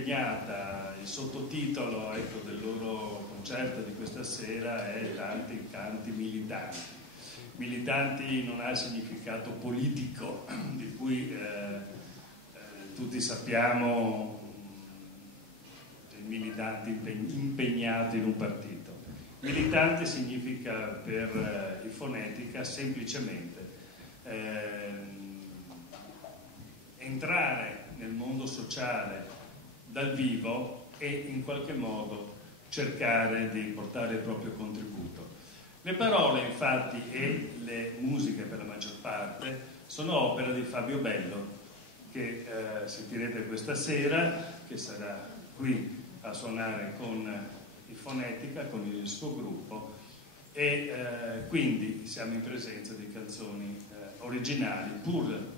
impegnata. Il sottotitolo, ecco, del loro concerto di questa sera è Tanti canti militanti. Militanti non ha il significato politico di cui tutti sappiamo, militanti impegnati in un partito. Militante significa per il Fonetica semplicemente entrare nel mondo sociale dal vivo e in qualche modo cercare di portare il proprio contributo. Le parole, infatti, e le musiche per la maggior parte sono opera di Fabio Bello, che sentirete questa sera, che sarà qui a suonare con il Fonetica, con il suo gruppo, e quindi siamo in presenza di canzoni originali, pur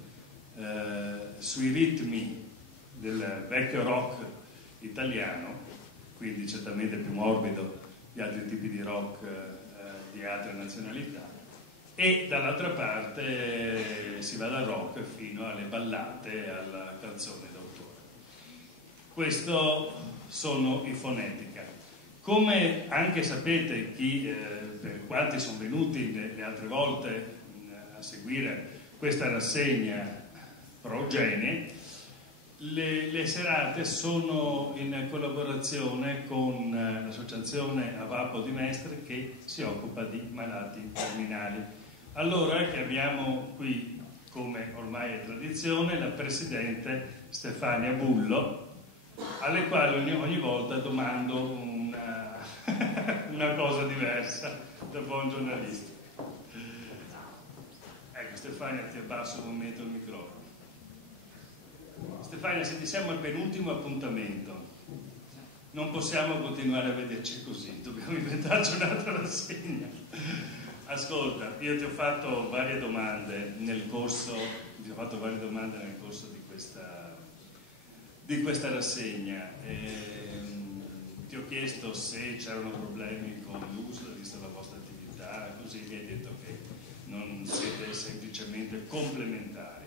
sui ritmi del vecchio rock italiano, quindi certamente più morbido di altri tipi di rock di altre nazionalità, e dall'altra parte si va dal rock fino alle ballate e alla canzone d'autore. Questo sono i Fonetica. Come anche sapete, per quanti sono venuti le altre volte a seguire questa rassegna Progenie, le serate sono in collaborazione con l'associazione Avapo di Mestre, che si occupa di malati terminali. Allora che abbiamo qui, come ormai è tradizione, la presidente Stefania Bullo, alle quali ogni volta domando una cosa diversa da buon giornalista. Ecco, Stefania, ti abbasso un momento il microfono. Stefania, se ti siamo al penultimo appuntamento, non possiamo continuare a vederci così, dobbiamo inventarci un'altra rassegna. Ascolta, io ti ho fatto varie domande nel corso di questa rassegna. Ti ho chiesto se c'erano problemi con l'uso, vista la vostra attività, così mi hai detto che non siete semplicemente complementari.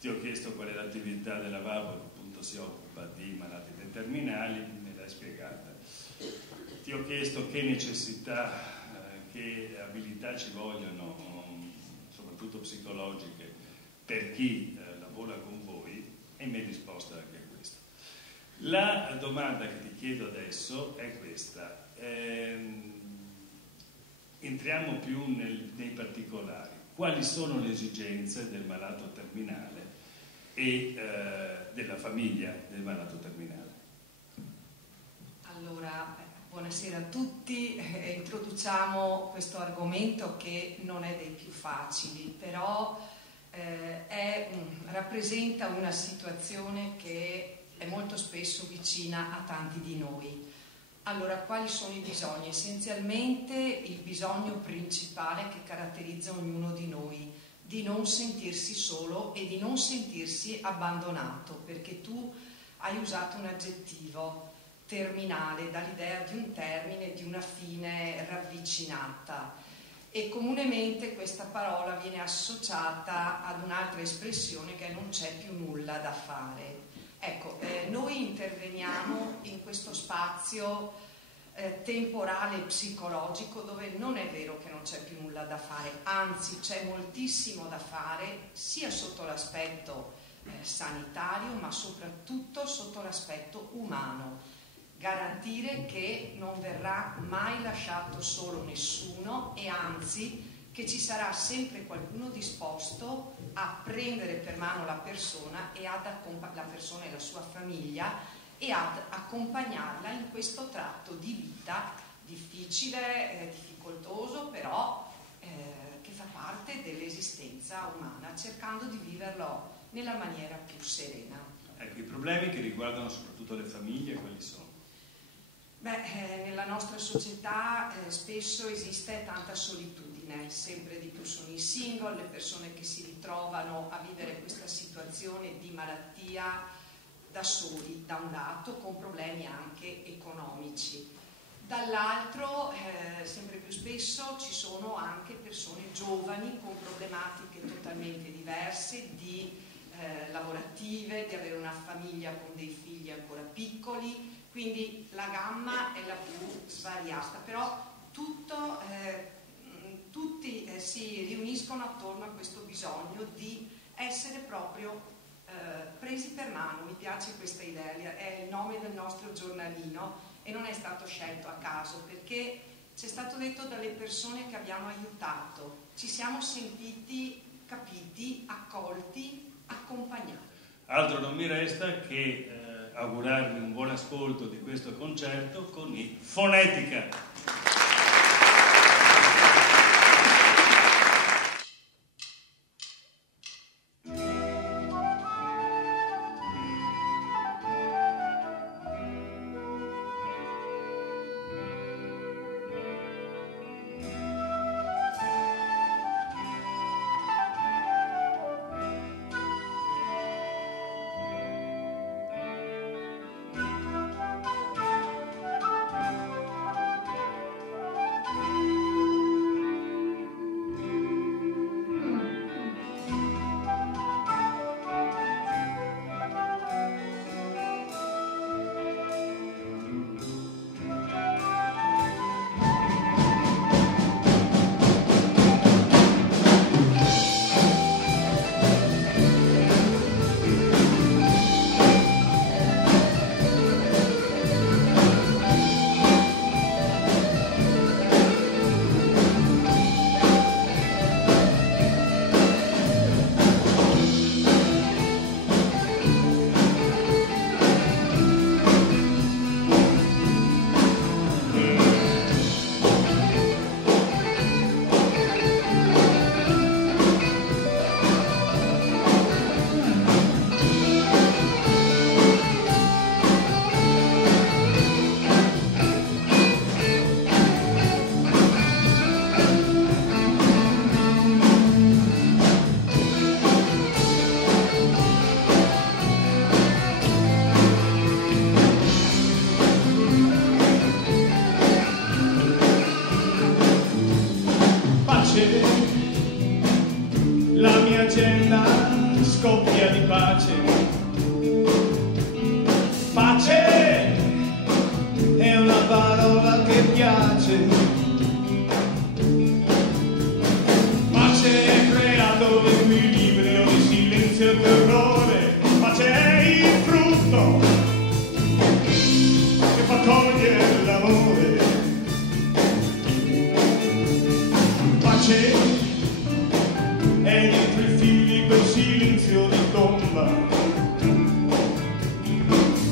Ti ho chiesto qual è l'attività della VAPO, che appunto si occupa di malati terminali, me l'hai spiegata. Ti ho chiesto che necessità, che abilità ci vogliono, soprattutto psicologiche, per chi lavora con voi, e mi hai risposto anche a questo. La domanda che ti chiedo adesso è questa. Entriamo più nei particolari. Quali sono le esigenze del malato terminale e della famiglia del malato terminale? Allora, buonasera a tutti. Introduciamo questo argomento che non è dei più facili, però rappresenta una situazione che è molto spesso vicina a tanti di noi. Allora, quali sono i bisogni? Essenzialmente il bisogno principale che caratterizza ognuno di noi, di non sentirsi solo e di non sentirsi abbandonato, perché tu hai usato un aggettivo terminale, dall'idea di un termine, di una fine ravvicinata, e comunemente questa parola viene associata ad un'altra espressione che non c'è più nulla da fare. Ecco, noi interveniamo in questo spazio temporale e psicologico dove non è vero che non c'è più nulla da fare, anzi c'è moltissimo da fare sia sotto l'aspetto sanitario ma soprattutto sotto l'aspetto umano. Garantire che non verrà mai lasciato solo nessuno e anzi che ci sarà sempre qualcuno disposto a prendere per mano la persona e la persona e la sua famiglia e ad accompagnarla in questo tratto di vita difficile, difficoltoso, però che fa parte dell'esistenza umana, cercando di viverlo nella maniera più serena. Ecco, i problemi che riguardano soprattutto le famiglie, quali sono? Nella nostra società spesso esiste tanta solitudine, sempre di più sono i single, le persone che si ritrovano a vivere questa situazione di malattia da soli, da un lato, con problemi anche economici. Dall'altro, sempre più spesso ci sono anche persone giovani con problematiche totalmente diverse di lavorative, di avere una famiglia con dei figli ancora piccoli, quindi la gamma è la più svariata, però tutti si riuniscono attorno a questo bisogno di essere proprio presi per mano. Mi piace questa idea, è il nome del nostro giornalino e non è stato scelto a caso, perché ci è stato detto dalle persone che abbiamo aiutato, ci siamo sentiti capiti, accolti, accompagnati. Altro non mi resta che augurarvi un buon ascolto di questo concerto con i Fonetica. La mia agenda scoppia di pace. Pace è una parola che piace. Pace è creato l'equilibrio di silenzio e terrore. Pace è il frutto che fa cogliere l'amore. Pace è dietro i figli quel silenzio di tomba.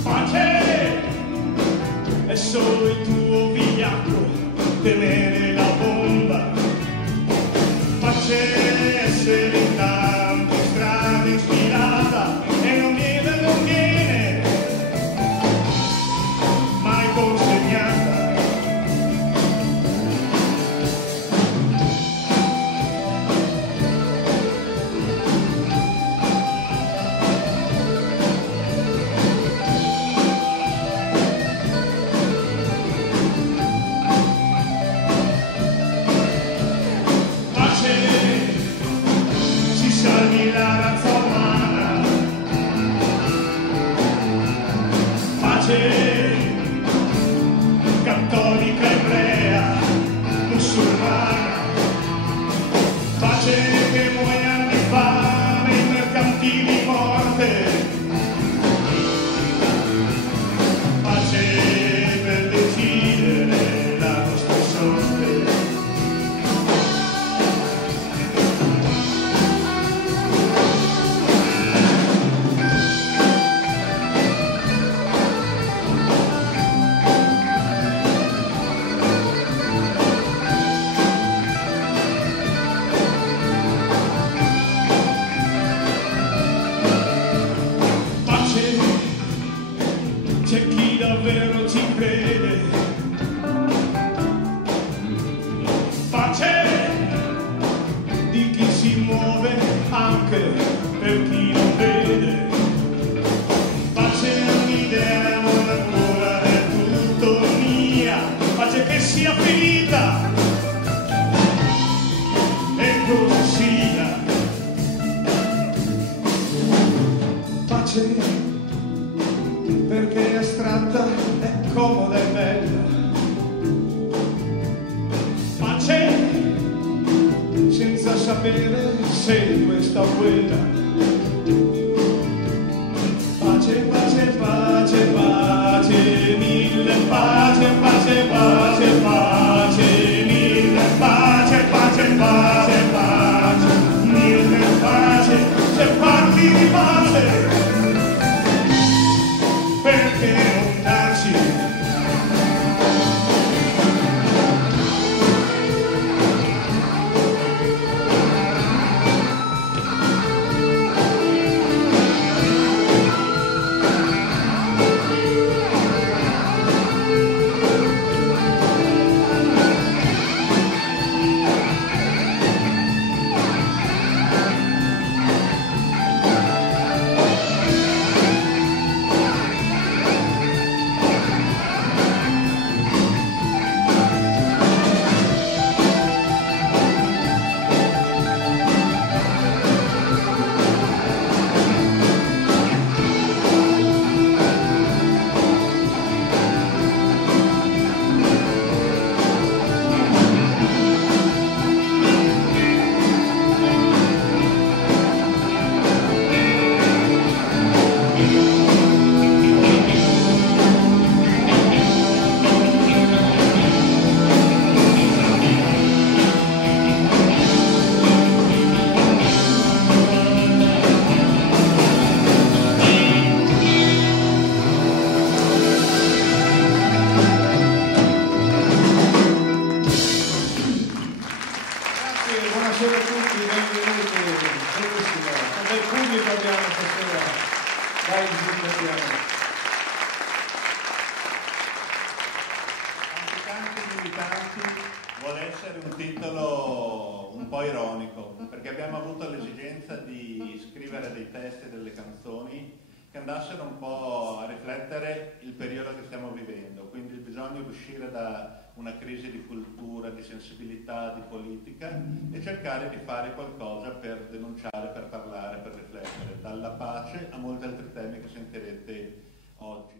Pace è solo il tuo vigliacco temere la bomba. Pace è essere in tante strade ispirata e non viene mai consegnata. sapere se questa guerra pace, pace, pace, pace, mille pace, pace, pace, pace, mille pace, pace, pace, pace, mille pace, se parli di pace, perché non taci? Buonasera a tutti, benvenuti, benissimo, che bel pubblico abbiamo stasera, dai giù. Tanti militanti vuole essere un titolo un po' ironico, perché abbiamo avuto l'esigenza di scrivere dei testi e delle canzoni che andassero un po' a riflettere il periodo che stiamo vivendo, quindi il bisogno di uscire da una crisi di cultura, di sensibilità, di politica e cercare di fare qualcosa per denunciare, per parlare, per riflettere, dalla pace a molti altri temi che sentirete oggi.